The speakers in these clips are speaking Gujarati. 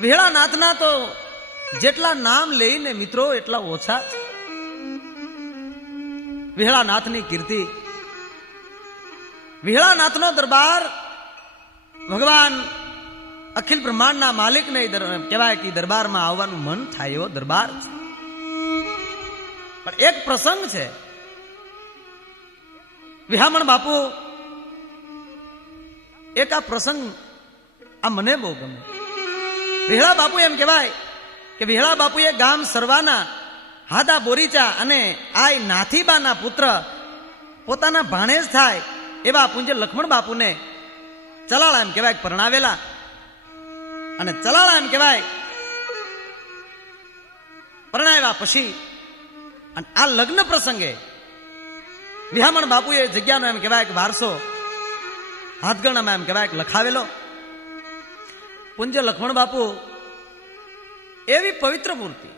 વિહળાનાથના તો જેટલા નામ લઈને મિત્રો એટલા ઓછા છે વિહળાનાથની કીર્તિ. વેળાનાથનો દરબાર ભગવાન અખિલ બ્રહ્માંડના માલિકને કહેવાય કે દરબારમાં આવવાનું મન થાય એવો દરબાર પણ એક પ્રસંગ છે. વિહામણ બાપુ, એક આ પ્રસંગ આ મને બહુ ગમે. વિહળા બાપુ એમ કહેવાય કે વિહળા બાપુએ ગામ સરવાના, હાદા બોરીચા અને આય નાથીબાના પુત્ર પોતાના ભાણેજ થાય એવા પૂંજ્ય લક્ષ્મણ બાપુને ચલાળા એમ કહેવાય, પરણાવેલા. અને ચલાળા એમ કહેવાય, પરણાવ્યા પછી અને આ લગ્ન પ્રસંગે વિહામણ બાપુએ જગ્યાનો એમ કહેવાય કે વારસો, હાથગણામાં એમ કહેવાય કે લખાવેલો. પૂંજ્ય લક્ષ્મણ બાપુ, એવી પવિત્ર મૂર્તિ.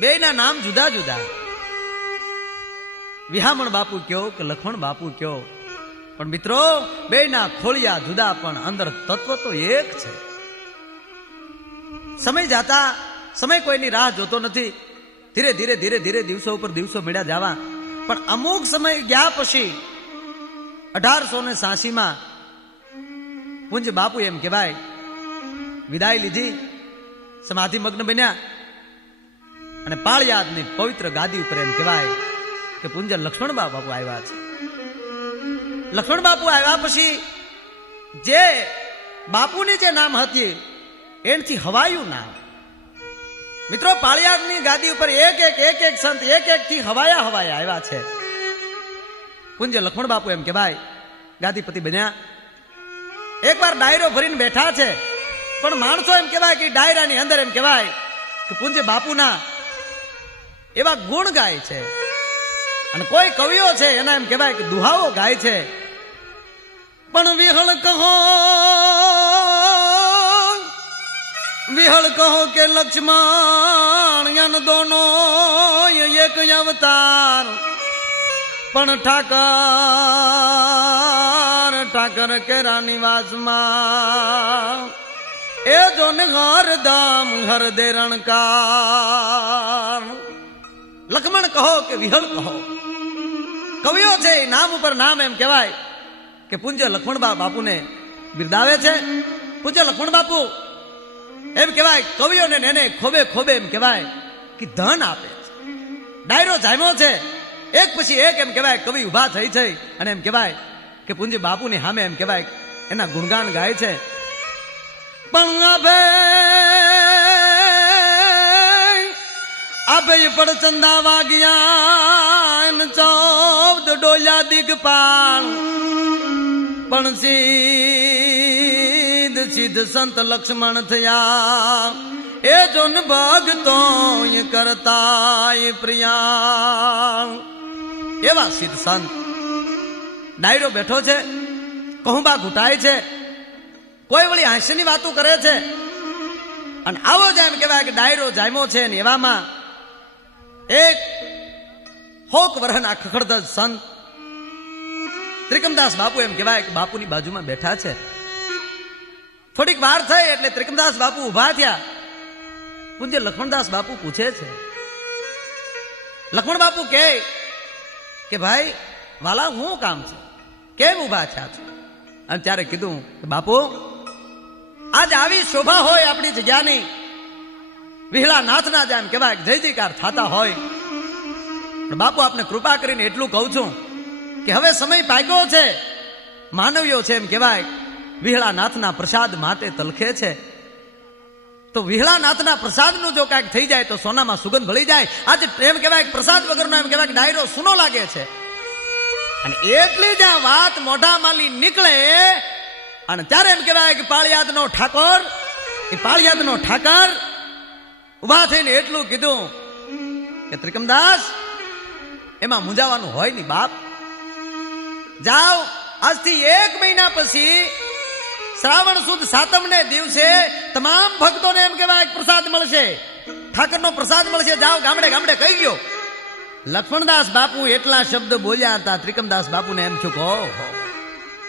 બેયના નામ જુદા જુદા. વિહામણ બાપુ કયો કે લખમણ બાપુ કયો? પણ મિત્રો, બેયના ખોળિયા જુદા, પણ અંદર તત્વ તો એક છે. સમય જાતા, સમય કોઈની રાહ જોતો નથી. ધીરે ધીરે ધીરે ધીરે દિવસો ઉપર દિવસો મળ્યા જવા. પણ અમુક સમય ગયા પછી, અઢારસો ને સાસીમાં પૂંજ બાપુ એમ કહેવાય વિદાય લીધી, સમાધિ મગ્ન બન્યા. અને પાળિયાદની પવિત્ર ગાદી ઉપર એમ કહેવાય કે પુંજ લક્ષ્મણ બાપુ આવ્યા છે. લક્ષ્મણ બાપુ આવ્યા પછી જે બાપુની જે નામ હતી, એનથી હવાયું નામ. મિત્રો, પાળિયાદની ગાદી ઉપર એક એક એક એક સંત, એક એક થી હવાયા હવાયા આવ્યા છે. પૂંજ્ય લક્ષ્મણ બાપુ એમ કહેવાય, ગાદીપતિ બન્યા. એકવાર ડાયરો ભરીને બેઠા છે. પણ માણસો એમ કહેવાય કે ડાયરાની અંદર એમ કહેવાય કે પૂંજ્ય બાપુના એવા ગુણ ગાય છે. અને કોઈ કવિઓ છે, એના એમ કહેવાય કે દુહાવો ગાય છે. પણ વિહળ કહો વિહળ કહો કે લક્ષ્મણ દોનો એક અવતાર. પણ ઠાકર ઠાકર કેરા નિવાસમાં એ જો દામ હર દે રણકાર. લક્ષ્મણ કહો કે વિહળ કહો? કવિઓ છે નામ ઉપર નામ એમ કહેવાય કે પૂજ્ય લક્ષ્મણ બા બાપુને બિરદાવે છે. પૂજ્ય લક્ષ્મણ બાપુ, એમ કહેવાય કવિઓને એને ખોબે ખોબે એમ કહેવાય કે ધન આપે છે. ડાયરો જામ્યો છે. એક પછી એક એમ કહેવાય, કવિ ઊભા થઈ છે અને એમ કહેવાય કે પૂંજી બાપુની સામે એમ કહેવાય, એના ગુણગાન ગાય છે. પણ અભે અભે પડ ચંદા વાગ્યા ન ચૌદ ડોલ્યા દિગપાલ. પણ સીધ સિદ્ધ સંત લક્ષ્મણ થયા. એ જોન ભગતો કરતા પ્રિયા. એવા સિદ્ધ સંત. ડાયરો બેઠો છે. કહુંબા ઘૂંટાય છે. કોઈ વળી હાસ્યની વાતો કરે છે? અને આવો જ એમ કહેવાય કે ડાયરો જામ્યો છે ને એવામાં એક હોક વરહના ખખડધજ સંત ત્રિકમદાસ બાપુ એમ કહેવાય કે બાપુની બાજુમાં બેઠા છે. થોડીક વાર થઈ એટલે ત્રિકમદાસ બાપુ ઊભા થયા. પૂજ્ય લક્ષ્મણદાસ બાપુ પૂછે છે. લક્ષ્મણ બાપુ કે કે ભાઈ, વાલા હું કામ છે? કેમ ઊભા થયા છો? અને ત્યારે કીધું કે બાપુ આજ આવી શોભા હોય આપણી જગ્યાની. વિહળા નાથના જેમ કહેવાય જય જયકાર થતા હોય. પણ બાપુ, આપને કૃપા કરીને એટલું કહું છું કે હવે સમય પાક્યો છે. માનવીઓ છે એમ કહેવાય. વિહળા નાથના પ્રસાદ માટે તલખે છે. તો વિહળા નાથના પ્રસાદનું જો કાંઈક થઈ જાય તો સોનામાં સુગંધ ભળી જાય. આજે એમ કહેવાય પ્રસાદ વગરનો એમ કહેવાય ડાયરો સૂનો લાગે છે. અને એટલી જ વાત મોઢા માલી નીકળે અને ત્યારે એમ કહેવાય કે પાળિયાદનો ઠાકોર, એ પાળિયાદનો ઠાકર ઊભા થઈને એટલું કીધું કે, ત્રિકમદાસ, એમાં મૂંઝાવાનું હોય નહીં બાપ. જાઓ, આજથી એક મહિના પછી શ્રાવણ સુદ સાતમ ને દિવસે તમામ ભક્તોને એમ કહેવાય પ્રસાદ મળશે. ઠાકરનો પ્રસાદ મળશે. જાઓ, ગામડે ગામડે કહી ગયો. લક્ષ્મણદાસ બાપુ એટલા શબ્દ બોલ્યા હતા. ત્રિકમદાસ બાપુને એમ છું કહો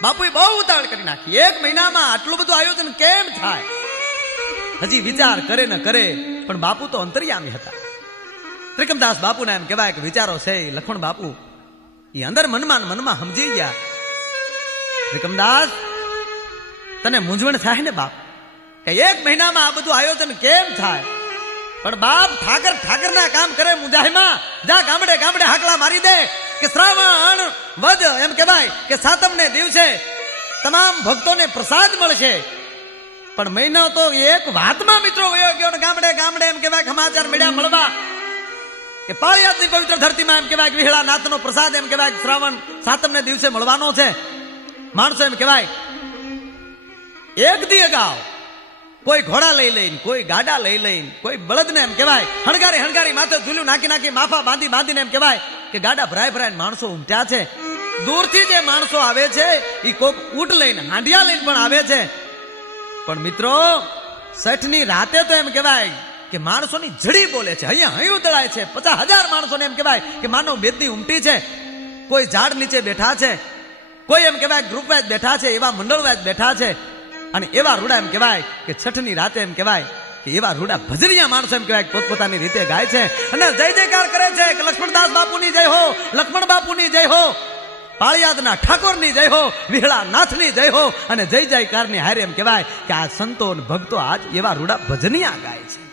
બાપુએ બહુ ઉતાવળ કરી નાખી. એક મહિનામાં આટલું બધું આયોજન કેમ થાય? હજી વિચાર કરે ને કરે, પણ બાપુ તો અંતર્યામી હતા. ત્રિકમદાસ બાપુને એમ કહેવાય કે વિચારો છે લખણ બાપુ. એ અંદર મનમાં મનમાં સમજી ગયા. ત્રિકમદાસ, તને મૂંઝવણ થાય ને બાપ? કે એક મહિનામાં આ બધું આયોજન કેમ થાય? પણ બાપ ઠાકર ઠાકરના કામ કરે મુજાહીમાં. જા ગામડે ગામડે હાકલા મારી દે. કે શ્રાવણ વધ એમ કહેવાય કે સાતમને દિવસે તમામ ભક્તોને પ્રસાદ મળશે. પણ મહિનો તો એક વાતમાં મિત્રો વયો ગયો ને ગામડે ગામડે એમ કહેવાય સમાચાર મળ્યા મળવા. કે પાળિયાદની પવિત્ર ધરતીમાં એમ કહેવાય કે વિહળા નાથનો પ્રસાદ એમ કહેવાય શ્રાવણ સાતમને દિવસે મળવાનો છે. માણસો એમ કહેવાય, એક દી અગાઉ કોઈ ઘોડા લઈ લઈને, કોઈ ગાડા લઈ લઈને, કોઈ બળદને એમ કહેવાય, હણગારી હણગારી માથે ઝૂલ્યું, નાખી નાખી માફા બાંધી બાંધીને એમ કહેવાય કે ગાડા ભરાય ભરાય માણસો ઉમટ્યા છે. દૂરથી જે માણસો આવે છે એ કોક ઊંટ લઈને, હાંડિયા લઈને પણ આવે છે. પણ મિત્રો સઠની રાતે તો એમ કહેવાય કે માણસોની જડી બોલે છે. અહીંયા હૈયું દળાય છે. પચાસ હજાર માણસોને એમ કહેવાય કે માનવ બેદની ઉમટી છે. કોઈ ઝાડ નીચે બેઠા છે. કોઈ એમ કહેવાય ગ્રુપ વાઇઝ બેઠા છે, એવા મંડળ વાઇઝ બેઠા છે. અને એવા રૂડા એમ કહેવાય કે છઠની રાતે એમ કહેવાય કે એવા રૂડા ભજનિયા માણસો એમ કહેવાય પોતપોતાની રીતે ગાય છે. અને જય જયકાર કરે છે કે લક્ષ્મણદાસ બાપુની જય હો, લક્ષ્મણ બાપુની જય હો, પાળિયાદના ઠાકોરની જય હો વિહળા નાથની જય હો અને જય જયકારની હારે એમ કહેવાય કે આ સંતો ભક્તો આજ એવા રૂડા ભજનિયા ગાય છે.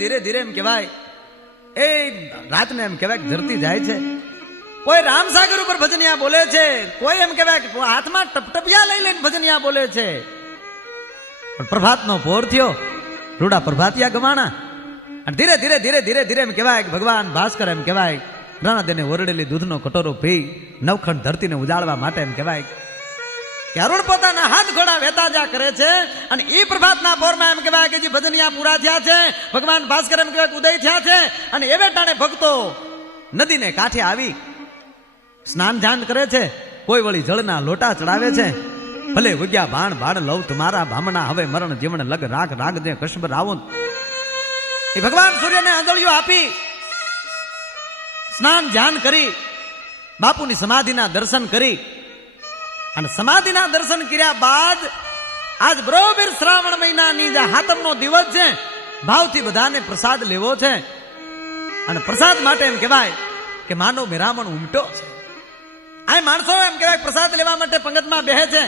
ધીરે ધીરે એમ કહેવાય. એ રાતને એમ કહેવાય કે ધરતી જાય છે. કોઈ રામસાગર ઉપર ભજનિયા બોલે છે, કોઈ એમ કહેવાય કે હાથમાં ટપટપિયા લઈ લઈને ભજનિયા બોલે છે. પણ પ્રભાતનો ભોર થયો, રૂડા પ્રભાતિયા ગમાણા અને ધીરે ધીરે ધીરે ધીરે ધીરે એમ કહેવાય કે ભગવાન ભાસ્કર એમ કહેવાય, રણદેને ઓરડેલી દૂધનો કટોરો પી, નવખંડ ધરતીને ઉજાળવા માટે એમ કહેવાય કે અરુણ પોતાના હાથ ઘોડા વેતા જા કરે છે અને એ પ્રભાતના પોરમાં એમ કહેવાય કે જે ભજનિયા પૂરા થયા છે, ભગવાન ભાસ્કર એમ કહેવાય ઉદય થયા છે અને એવે ટાણે ભક્તો નદીને કાંઠે આવી સ્નાન ધ્યાન કરે છે, કોઈ વળી જળના લોટા ચડાવે છે. ભલે ઉગ્યા ભાણ ભાણ લવ તમારા ભામણા, હવે મરણ જીવન લગ રાગ રાગ દે કશ્મ રાવણ. એ ભગવાન સૂર્યને આંધળીઓ આપી સ્નાન ધ્યાન કરી, બાપુની સમાધિના દર્શન કરી. અને સમાધિના દર્શન કર્યા બાદ આજ બરોબર શ્રાવણ મહિનાની જે હાતમનો દિવસ છે, ભાવથી બધાને પ્રસાદ લેવો છે. અને પ્રસાદ માટે એમ કહેવાય કે માનો મેરામણ ઉમટો છે. આ માણસો એમ કહેવાય પ્રસાદ લેવા માટે પંગતમાં બેહે છે.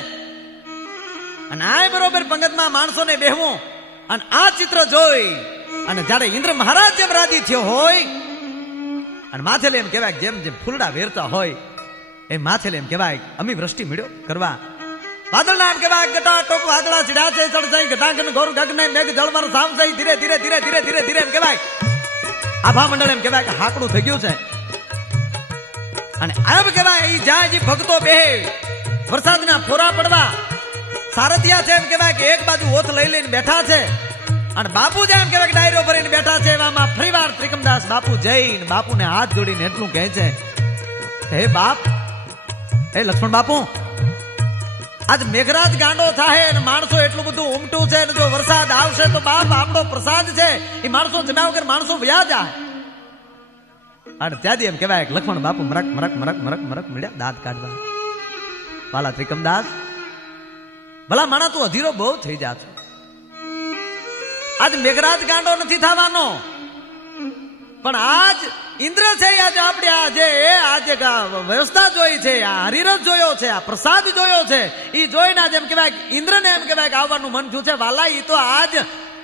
અને આ બરોબર પંગતમાં માણસોને બેહવું. અને આ ચિત્ર જોઈ અને જ્યારે ઇન્દ્ર મહારાજ જેમ રાજી થયો હોય, અને માથે એમ કહેવાય જેમ જેમ ફૂલડા વેરતા હોય એ માથેલે એમ કહેવાય, અમી વૃષ્ટિ મળ્યો કરવા. વાદળના કહેવાય ગટા ટોક વાદળા ચડ્યા છે, ચડસાઈ ગટાંગન ગોર ગગને મેઘ જળવર સામસાઈ. ધીરે ધીરે ધીરે ધીરે ધીરે ધીરે એમ કહેવાય. આભા મંડળ એમ કહેવાય કે હાકડું થઈ ગયું છે. અને એમ કહેવાય એ જ્યાં જે ભક્તો બે વરસાદના ફોરા પડવા. સારથિયા છે એમ કહેવાય કે એક બાજુ ઓથ લઈ લઈને બેઠા છે. અને બાપુ જે એમ કહેવાય ડાયરો ભરીને બેઠા છે એવામાં ફરીવાર ત્રિકમદાસ બાપુ જઈને બાપુને હાથ જોડીને એટલું કહે છે હે બાપ હે લક્ષ્મણ બાપુ, આજ મેઘરાજ ગાંડો થાય અને માણસો એટલું બધું ઉમટું છે અને જો વરસાદ આવશે તો બાપ આપણો પ્રસાદ છે. એ માણસો જમ્યા વગર માણસો વ્યા જાય. અને ત્યાંથી એમ કહેવાય લક્ષ્મણ બાપુ મરક મરક મરક મરક મરક મળ્યા દાંત કાઢવા. પાલા ત્રિકમદાસ ભલા માણા તું અધીરો બહુ થઈ જા છો. આજ મેઘરાજ ગાંડો નથી થવાનો. પણ આજ ઇન્દ્ર છે આજે આપણે આ જે આ વ્યવસ્થા જોઈ છે, આ હરિરથ જોયો છે, આ પ્રસાદ જોયો છે. એ જોઈને આજે એમ કહેવાય ઇન્દ્રને એમ કહેવાય કે આવવાનું મન થયું છે, વાલા એ તો આજ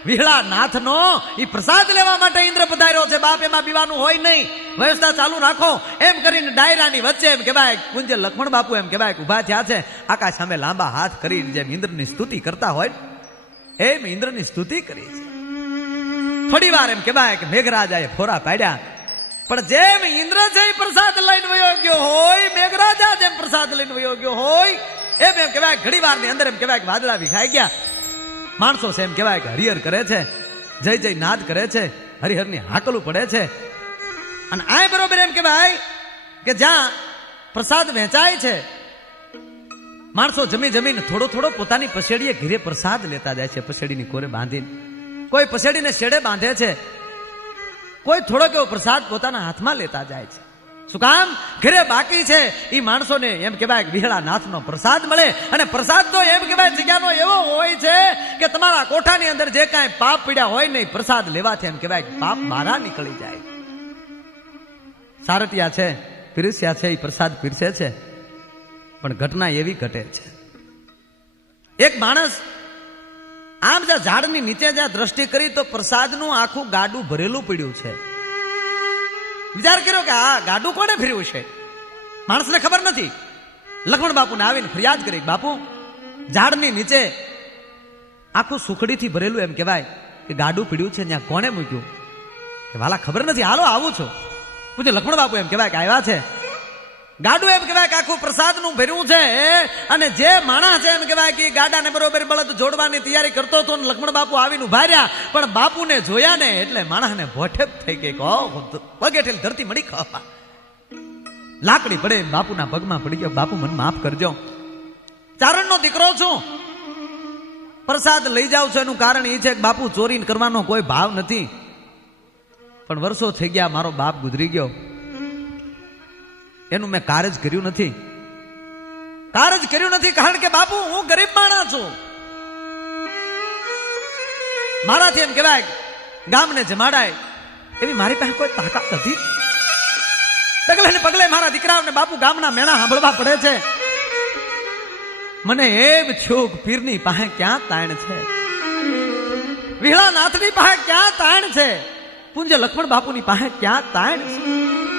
વિહળા નાથનો એ પ્રસાદ લેવા માટે ઇન્દ્ર પધાર્યો છે, બાપ એમાં પીવાનું હોય નહીં. વ્યવસ્થા ચાલુ રાખો. એમ કરીને ડાયરાની વચ્ચે એમ કહેવાય, કુંજે લક્ષ્મણ બાપુ એમ કહેવાય ઊભા થયા છે, આકાશ સામે લાંબા હાથ કરીને જેમ ઇન્દ્રની સ્તુતિ કરતા હોય, એમ ઇન્દ્રની સ્તુતિ કરી છે. થોડી વાર એમ કહેવાય કે મેઘરાજાએ ફોરા પાડ્યા પણ જેમ ઇન્દ્ર છે ઈ પ્રસાદ લઈને વયો ગયો હોય, મેઘરાજા જેમ પ્રસાદ લઈને વયો ગયો હોય, એમ એમ કહેવાય ઘડી વારની અંદર એમ કહેવાય કે વાદળા વિખાઈ ગયા. માણસો છે એમ કહેવાય કે હરિહર કરે છે, જય જય નાદ કરે છે, હરિહરની હાકલું પડે છે. અને આ બરોબર એમ કહેવાય કે જ્યાં પ્રસાદ વહેંચાય છે, માણસો જમી જમીને થોડો થોડો પોતાની પસેડીએ ઘીરે પ્રસાદ લેતા જાય છે પસેડીની કોરે બાંધીને. કોઈ પસેડીને શેડે બાંધે છે કોઈ થોડોક એવો પ્રસાદ પોતાના હાથમાં લેતા જાય છે. શું કામ? ઘરે બાકી છે. એ માણસોને એમ કહેવાય વિહળા નાથનો પ્રસાદ મળે. અને પ્રસાદ તો એમ કહેવાય જગ્યાનો એવો હોય છે કે તમારા કોઠાની અંદર જે કાંઈ પાપ પીડ્યા હોય નહીં પ્રસાદ લેવાથી એમ કહેવાય પાપ મારા નીકળી જાય. સારટિયા છે, પીરસ્યા છે એ પ્રસાદ પીરસે છે. પણ ઘટના એવી ઘટે છે. એક માણસ આમ જ્યાં ઝાડની નીચે જ્યાં દ્રષ્ટિ કરી તો પ્રસાદનું આખું ગાડું ભરેલું પડ્યું છે. વિચાર કર્યો કે આ ગાડું કોને ફેરવ્યું છે? માણસને ખબર નથી. લક્ષ્મણ બાપુને આવીને ફરિયાદ કરી, બાપુ, ઝાડની નીચે આખું સુખડીથી ભરેલું એમ કહેવાય કે ગાડું પીડ્યું છે, ત્યાં કોણે મૂક્યું? કે વાલા ખબર નથી. હાલો, આવું છું. પૂછે, લક્ષ્મણ બાપુ, એમ કહેવાય કે આવ્યા છે? ગાડું એમ કહેવાય કે આખું પ્રસાદનું ભર્યું છે અને જે માણસ છે એમ કહેવાય કે ગાડાને બરોબર બળદ જોડવાની તૈયારી કરતો હતો ને લક્ષ્મણ બાપુ આવીને ઊભા પણ બાપુને જોયા ને એટલે માણસને ભોઠેપ થઈ ગઈ કહો પગે ઠેલ ધરતી મળી ખાવા લાકડી પડે બાપુના પગમાં પડી ગયો. બાપુ મને માફ કરજો. ચારણનો દીકરો છું. પ્રસાદ લઈ જાઉં છું. એનું કારણ એ છે કે બાપુ ચોરી કરવાનો કોઈ ભાવ નથી. પણ વર્ષો થઈ ગયા, મારો બાપ ગુજરી ગયો. એનું મેં કારજ કર્યું નથી. કારજ કર્યું નથી કારણ કે બાપુ, હું ગરીબ માણસ છું. મારાથી એમ કહેવાય ગામને જમાડાય, એવી મારી પાસે કોઈ તાકાત નથી. પગલે ને પગલે મારા દીકરાઓને બાપુ ગામના મેણા સાંભળવા પડે છે. મને એમ છોક પીરની પાસે ક્યાં તાણ છે? વિહળા નાથની પાસે ક્યાં તાણ છે? પૂંજ્ય લક્ષ્મણ બાપુની પાસે ક્યાં તાણ છે?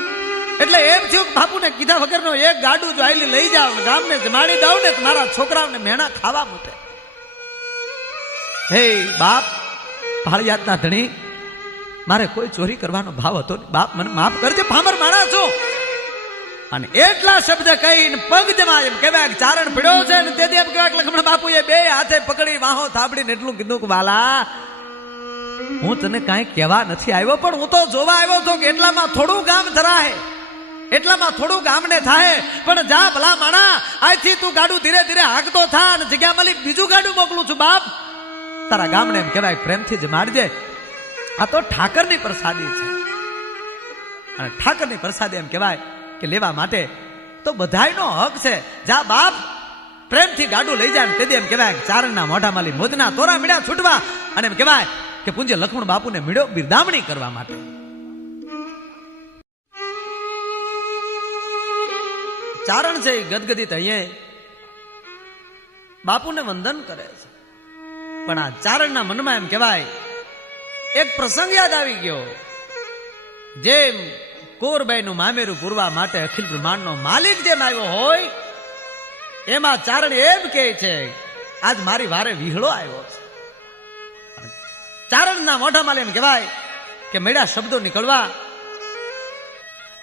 એટલે એમ થયું બાપુ બાપુને કીધા વગરનો એક ગાડું જો આયલી લઈ જાવ ગામને જમાડી દઉં ને મારા છોકરાઓને મેણા ખાવા મૂકે. હે બાપ ભાળિયાતના ધણી, મારે કોઈ ચોરી કરવાનો ભાવ હતો બાપ, મને માફ કરજે, ભામર માણા છો. અને એટલા શબ્દ કહીને પગ જમા એમ કહેવાય ચારણ પીડ્યો છે ને તેથી એમ કહેવાય કે લક્ષ્મણ બાપુએ બે હાથે પકડી વાહો થાબડીને એટલું કીધું કે, વાલા, હું તને કાંઈ કહેવા નથી આવ્યો, પણ હું તો જોવા આવ્યો તો કે એટલામાં થોડું ગામ ધરાય એટલામાં થોડું ગામને થાય, પણ જા ભલા માણા આજથી તું ગાડું ધીરે ધીરે હાંકતો થા અને જગ્યા મળી બીજું ગાડું મોકલું છું, બાપ. તારા ગામને એમ કહેવાય, પ્રેમથી જ મારજે. આ તો ઠાકરની પ્રસાદી છે. અને ઠાકરની પ્રસાદી એમ કહેવાય કે લેવા માટે તો બધાયનો હક છે. જા બાપ, પ્રેમથી ગાડું લઈ જાય તેથી એમ કહેવાય ચારણના મોઢા માલી મોજના તોરા મીડા છૂટવા. અને એમ કહેવાય કે પૂજ્ય લક્ષ્મણ બાપુને મીડો બિરદામણી કરવા માટે. ચારણ છે ગદગદિત અહીંયા બાપુને વંદન કરે છે. પણ આ ચારણના મનમાં એમ કહેવાય, એક પ્રસંગ યાદ આવી ગયો. જેમ કોરબાઈનું મામેરું પૂરવા માટે અખિલ બ્રહ્માંડનો માલિક જેમ આવ્યો હોય, એમાં ચારણ એમ કહે છે, આજ મારી વારે વિહળો આવ્યો છે. ચારણના મોઢામાં એમ કહેવાય કે મેળા શબ્દો નીકળવા,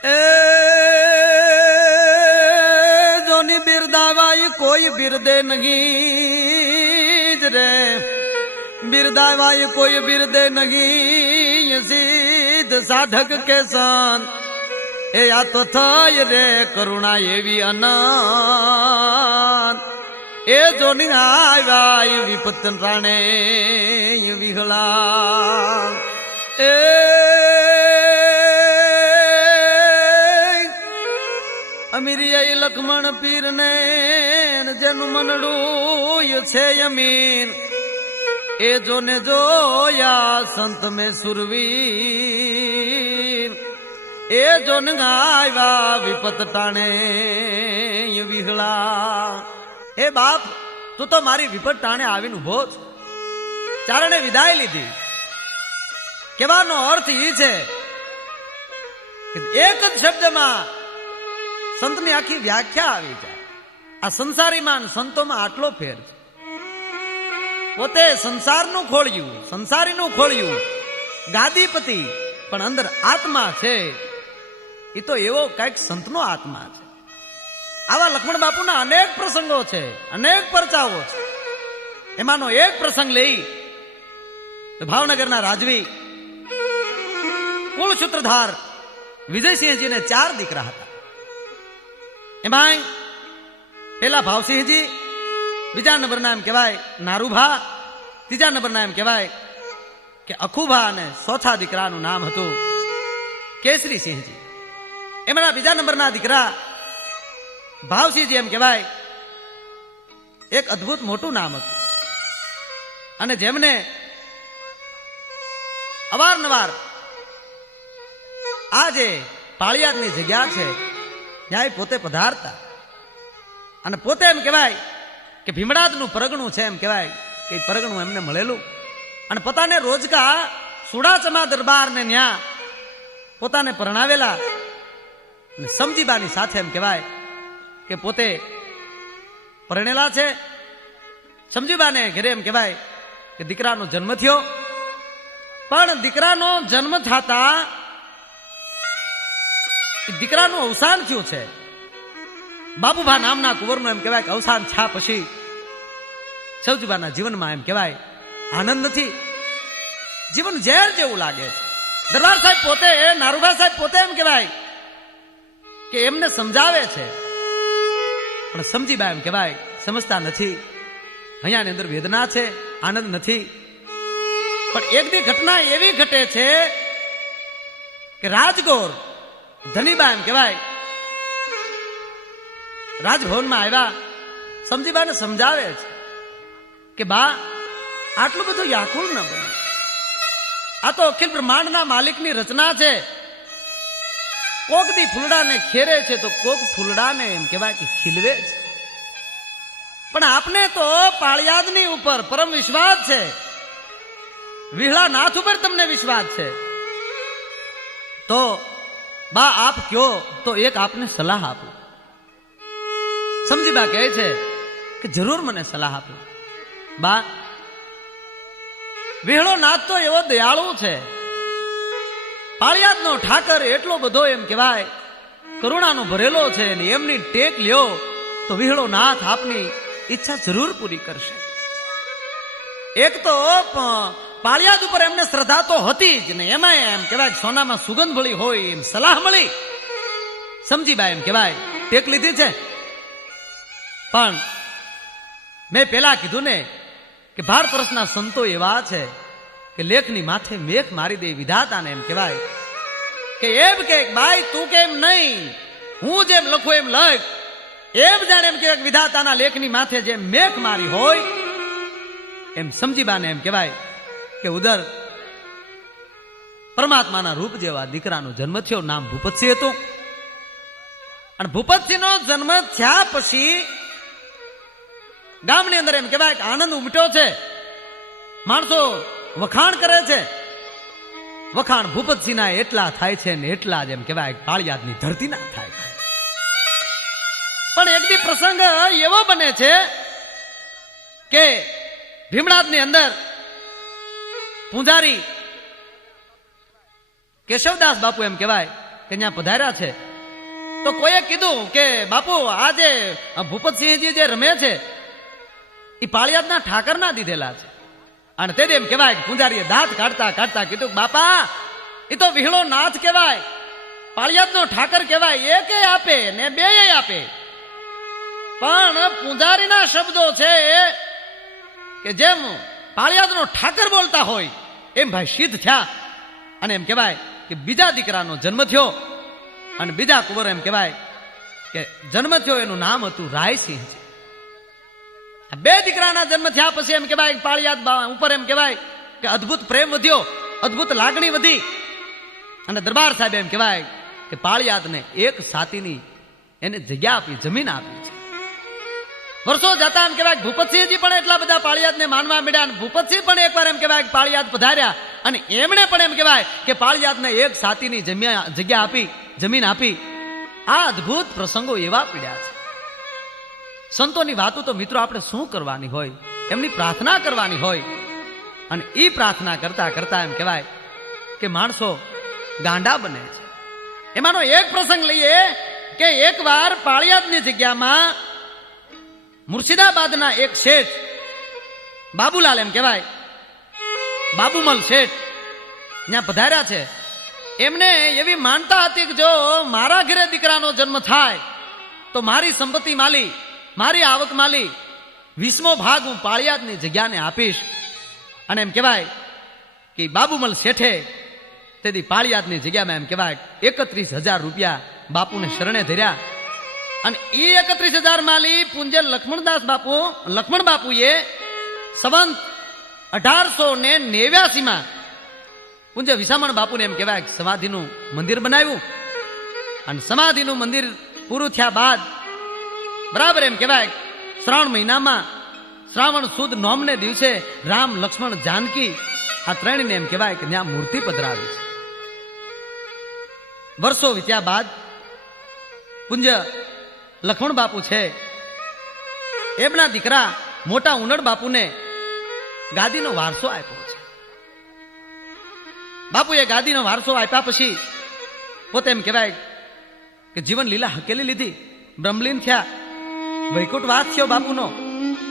એ જોની બિરદાવાઈ કોઈ બિરદે નહીં જ રે બિરદાવાઈ કોઈ બિરદે નહીં સિદ્ધ સાધક કે સંત એ આ તો થઈ રે કરુણા એવી અનંત એ જોની આવ્યા વિપત રાણે વિહળા એ અમીરિયા લખમણ પીર ને જેનું મનડું છે યમીન. એ જોને જોયા સંત મે સુરવીર એ જોન ગાયવા વિપત ટાણે વિહળા. એ બાપ, તું તો મારી વિપત ટાણે આવીને ઊભો છે ચારણે વિદાય લીધી. કહેવાનો અર્થ એ છે એક જ શબ્દમાં સંતની આખી વ્યાખ્યા આવી જાય. આ સંસારીમાં સંતોમાં આટલો ફેર છે. પોતે સંસારનું ખોળ્યું, સંસારીનું ખોળ્યું. ગાદીપતિ, પણ અંદર આત્મા છે. એ તો એવો કંઈક સંતનો આત્મા છે. આવા લક્ષ્મણ બાપુના અનેક પ્રસંગો છે, અનેક પરચાઓ છે. એમાંનો એક પ્રસંગ લઈ ભાવનગરના રાજવી કુલ સૂત્રધાર વિજયસિંહજીને ચાર દીકરા હતા. એમાં પેલા ભાવસિંહજી, બીજા નંબરના એમ કહેવાય નારુભા, ત્રીજા નંબરના એમ કહેવાય કે અખુભા અને ચોથા દીકરાનું નામ હતું કેસરીસિંહજી એમના બીજા નંબરના દીકરા ભાવસિંહજી એમ કહેવાય એક અદ્ભુત મોટું નામ હતું. અને જેમને અવારનવાર આ જે પાળિયાદની જગ્યા છે એ પોતે પધારતા. અને પોતે એમ કહેવાય કે ભીમડાદનું પરગણું છે એમ કહેવાય કે પરગણું એમને મળેલું. અને પોતાને રોજકા સુડાચમા દરબારને ન્યા પોતાને પરણાવેલા. અને સમજીબાની સાથે એમ કહેવાય કે પોતે પરણેલા છે. સમજીબાને ઘરે એમ કહેવાય કે દીકરાનો જન્મ થયો. પણ દીકરાનો જન્મ થતા દીકરાનું અવસાન થયું છે. બાબુભા નામના કુંવરનું એમ કહેવાય કે અવસાન છા પછી સૌજીબાના જીવનમાં એમ કહેવાય, આનંદ નથી. જીવન ઝેર જેવું લાગે છે. દરબાર સાહેબ પોતે નારુભા સાહેબ પોતે એમ કહેવાય કે એમને સમજાવે છે. પણ સમજી બા એમ કહેવાય, સમજતા નથી. અહીંયાની અંદર વેદના છે, આનંદ નથી. પણ એક બી ઘટના એવી ઘટે છે કે રાજગોર ધનીબા એમ કહેવાય. રાજભવનમાં આવ્યા. સમજીબાને સમજાવે છે કે બા, આટલું બધું વ્યાકુળ ન બને. આ તો અખિલ બ્રહ્માંડના માલિકની રચના છે. કોક દી ફૂલડાને ખેરે છે તો કોક ફૂલડાને એમ કહેવાય કે ખીલવે છે. પણ આપને તો પાળિયાદની ઉપર પરમ વિશ્વાસ છે. વિહળા નાથ ઉપર તમને વિશ્વાસ છે. તો બા, આપ કયો? તો એક આપને સલાહ આપું. સમજી બા કહે છે કે જરૂર મને સલાહ આપો. બા, વિહળો નાથ તો એવો દયાળુ છે. પાળિયાદનો ઠાકર એટલો બધો એમ કહેવાય, કરુણાનો ભરેલો છે ને એમની ટેક લ્યો તો વિહળો નાથ આપની ઈચ્છા જરૂર પૂરી કરશે. એક તો પાળિયાદ ઉપર એમને શ્રદ્ધા તો હતી જ ને. એમાં એમ કહેવાય સોનામાં સુગંધ ભળી હોય, એમ સલાહ મળી. સમજી બા, એમ કહેવાય. ટેક લીધી છે? પણ મેં પેલા કીધું ને કે ભારત વર્ષના સંતો એવા છે કે લેખની માથે મેઘ મારી દે, વિધાતાને એમ કહેવાય. કે એમ કે ભાઈ તું કેમ નહીં? હું જેમ લખું એમ લખ. એમ જાણે એમ કે વિધાતાના લેખની માથે જેમ મેઘ મારી હોય. એમ સમજી બાને એમ કહેવાય. કે ઉદર. પરમાત્માના રૂપ જેવા દીકરાનો જન્મ થયો, નામ ભૂપતસિંહ હતું. અને ભૂપતસિંહનો જન્મ થયા પછી ગામની અંદર એમ કહેવાય કે આનંદ ઉમટ્યો છે. માણસો વખાણ કરે છે. વખાણ ભૂપતસિંહના એટલા થાય છે ને એટલા જ એમ કહેવાય કાળિયાદની ધરતી ના થાય. પણ એક પ્રસંગ એવો બને છે કે ભીમનાથની અંદર પૂંજારી. કેશવદાસ બાપુ એમ કહેવાય કે ત્યાં પધાર્યા છે. તો કોઈએ કીધું કે, બાપુ, આ જે ભૂપતસિંહજી જે રમે છે એ પાળિયાદના ઠાકરના દીધેલા છે. અને તે એમ કહેવાય પૂંજારીએ દાંત કાઢતા કાઢતા કીધું બાપા એ તો વિહળો નાથ કહેવાય. પાળિયાદનો ઠાકર કહેવાય, એકે આપે ને બે આપે. પણ પૂંજારીના શબ્દો છે કે જેમ પાળિયાદનો ઠાકર બોલતા હોય એમ ભાઈ સિદ્ધ થયા. અને એમ કહેવાય કે બીજા દીકરાનો જન્મ થયો. અને બીજા કુંવર એમ કહેવાય કે જન્મ થયો, એનું નામ હતું રાયસિંહ. બે દીકરાના જન્મ થયા પછી એમ કહેવાય પાળિયાદ ઉપર એમ કહેવાય કે અદ્ભુત પ્રેમ વધ્યો, અદ્ભુત લાગણી વધી. અને દરબાર સાહેબ એમ કહેવાય કે પાળિયાદને એક સાતીની એને જગ્યા આપી, જમીન આપી છે. વર્ષો જતા એમ કહેવાય ભૂપતસિંહજી પણ એટલા બધા પાળિયાદને માનવા મળ્યા અને ભૂપતસિંહ પણ એકવાર એમ કહેવાય પાળિયાદ પધાર્યા અને એમણે પણ એમ કહેવાય કે પાળિયાદને એક સાતીની જમ્યા જગ્યા આપી, જમીન આપી. આ અદ્ભુત પ્રસંગો એવા પીડ્યા છે. સંતોની વાતો તો મિત્રો આપણે શું કરવાની હોય? એમની પ્રાર્થના કરવાની હોય. અને એ પ્રાર્થના કરતા કરતા એમ કહેવાય કે માણસો ગાંડા બને છે. એમાંનો એક પ્રસંગ લઈએ કે એકવાર પાળિયાદની જગ્યામાં મુર્શિદાબાદના એક શેઠ, બાબુલાલ એમ કહેવાય. બાબુમલ શેઠ ત્યાં પધાર્યા છે. એમને એવી માનતા હતી કે જો મારા ઘરે દીકરાનો જન્મ થાય, તો મારી સંપત્તિ માલી, મારી આવક માલી, વીસમો ભાગ હું પાળિયાદની જગ્યાને આપીશ. અને એમ કહેવાય કે બાબુમલ શેઠે તેથી પાળિયાદની જગ્યામાં એમ કહેવાય એકત્રીસ હજાર રૂપિયા બાપુને શરણે ધર્યા. અને એ એકત્રીસ હજાર માલી પૂંજે લક્ષ્મણદાસ બાપુ, લક્ષ્મણ બાપુએ સંવંત અઢારસો ને નેવ્યાસીમાં પૂંજે વિસામણ બાપુને એમ કહેવાય સમાધિનું મંદિર બનાવ્યું. અને સમાધિનું મંદિર પૂરું થયા બાદ બરાબર એમ કહેવાય શ્રાવણ મહિનામાં શ્રાવણ સુદ નોમને દિવસે રામ લક્ષ્મણ જાનકી આ ત્રણને એમ કહેવાય કે ત્યાં મૂર્તિ પધરાવી છે. વર્ષો વીત્યા બાદ પૂંજ્ય લક્ષ્મણ બાપુ છે. એમના દીકરા મોટા ઉનડ બાપુને ગાદીનો વારસો આપ્યો છે. બાપુએ ગાદીનો વારસો આપ્યા પછી પોતે એમ કહેવાય કે જીવન લીલા હકેલી લીધી. બ્રહ્મલીન થયા. વૈકુંઠ વાત થયો બાપુનો.